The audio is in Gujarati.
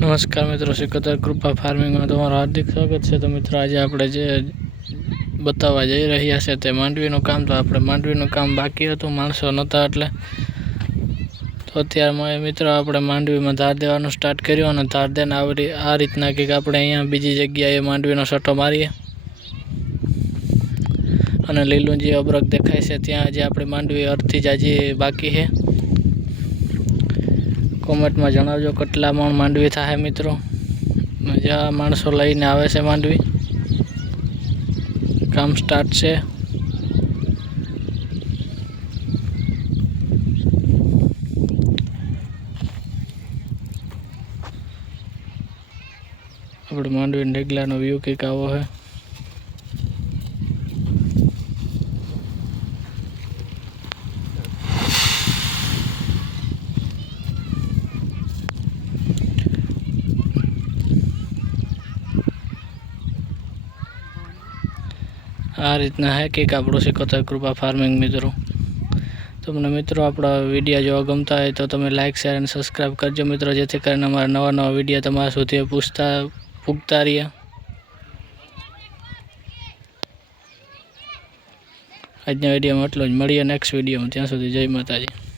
નમસ્કાર મિત્રો, સિકંદર કૃપા ફાર્મિંગમાં તમારું હાર્દિક સ્વાગત છે। તો મિત્રો આજે આપણે જે બતાવવા જઈ રહ્યા છે તે માંડવીનું કામ। તો આપણે માંડવીનું કામ બાકી હતું, માણસો નહોતા એટલે તો અત્યારમાં મિત્રો આપણે માંડવીમાં ધાર દેવાનું સ્ટાર્ટ કર્યું અને ધાર દેને આ રીતના કંઈક આપણે અહીંયા બીજી જગ્યાએ માંડવીનો સટ્ટો મારીએ અને લીલું જે અબરક દેખાય છે ત્યાં જે આપણી માંડવી અડધી જ હજી બાકી છે। કોમેન્ટમાં જણાવજો કેટલા મણ માંડવી થાય મિત્રો। મજા માણસો લઈને આવે છે માંડવી, કામ સ્ટાર્ટ છે। આપણે માંડવી ઢેગલાનો વ્યૂ કંઈક આવો છે। આ રીતના હે કંઈક આપણું સિકંદર કૃપા ફાર્મિંગ મિત્રો। તમને મિત્રો આપણા વિડીયો જોવા ગમતા હોય તો તમે લાઇક, શેર અને સબસ્ક્રાઈબ કરજો મિત્રો, જેથી કરીને અમારા નવા વિડીયો તમારા સુધી પૂગતા રહીએ। આજના વિડીયોમાં એટલું જ, મળીએ નેક્સ્ટ વિડીયોમાં, ત્યાં સુધી જય માતાજી।